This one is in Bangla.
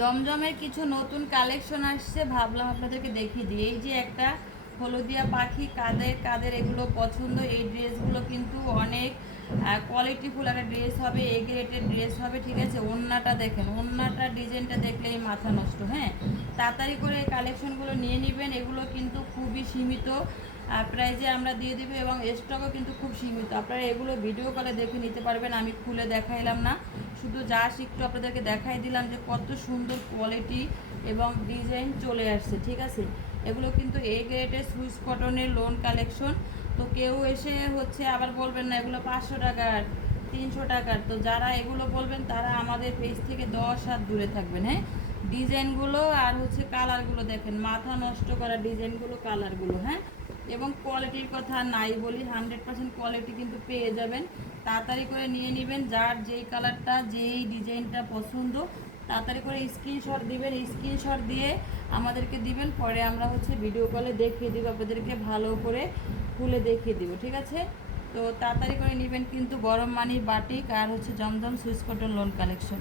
জমজমের কিছু নতুন কালেকশন আসছে, ভাবলাম আপনাদেরকে দেখিয়ে দিই। এই যে একটা হলদিয়া পাখি, কাদের কাদের এগুলো পছন্দ, এই ড্রেসগুলো কিন্তু অনেক কোয়ালিটিফুল একটা ড্রেস হবে, এ গ্রেডের ড্রেস হবে, ঠিক আছে। ওড়নাটা দেখেন, ওড়নাটা ডিজাইনটা দেখলেই মাথা নষ্ট। হ্যাঁ, তাড়াতাড়ি করে এই কালেকশনগুলো নিয়ে নেবেন। এগুলো কিন্তু খুবই সীমিত প্রাইজে আমরা দিয়ে দেবো এবং স্টকও কিন্তু খুব সীমিত। আপনারা এগুলো ভিডিও কলে দেখে নিতে পারবেন, আমি খুলে দেখাইলাম না, শুধু জাস্ট একটু আপনাদেরকে দেখাই দিলাম যে কত সুন্দর কোয়ালিটি এবং ডিজাইন চলে আসছে, ঠিক আছে। এগুলো কিন্তু এ গ্রেডের সুইস কটনের লোন কালেকশন। তো কেউ এসে আবার বলবেন না এগুলো 500 টাকার, 300 টাকার। তো যারা এগুলো বলবেন তারা আমাদের পেজ থেকে 10 হাত দূরে থাকবেন। হ্যাঁ, ডিজাইনগুলো আর কালারগুলো দেখেন, মাথা নষ্ট করা ডিজাইনগুলো, কালারগুলো। হ্যাঁ, এবং কোয়ালিটির কথা নাই বলি, 100% কোয়ালিটি কিন্তু পেয়ে যাবেন। তাড়াতাড়ি করে নিয়ে নেবেন, যার যেই কালারটা যেই ডিজাইনটা পছন্দ তাড়াতাড়ি করে স্ক্রিনশট দিবেন, স্ক্রিনশট দিয়ে আমাদেরকে দিবেন, পরে আমরা ভিডিও কলে দেখিয়ে দিব, আপনাদেরকে ভালো করে খুলে দেখিয়ে দিব, ঠিক আছে। তো তাড়াতাড়ি করে নেবেন কিন্তু, গরম মানি বাটিক আর জমজম সুইস কটন লোন কালেকশন।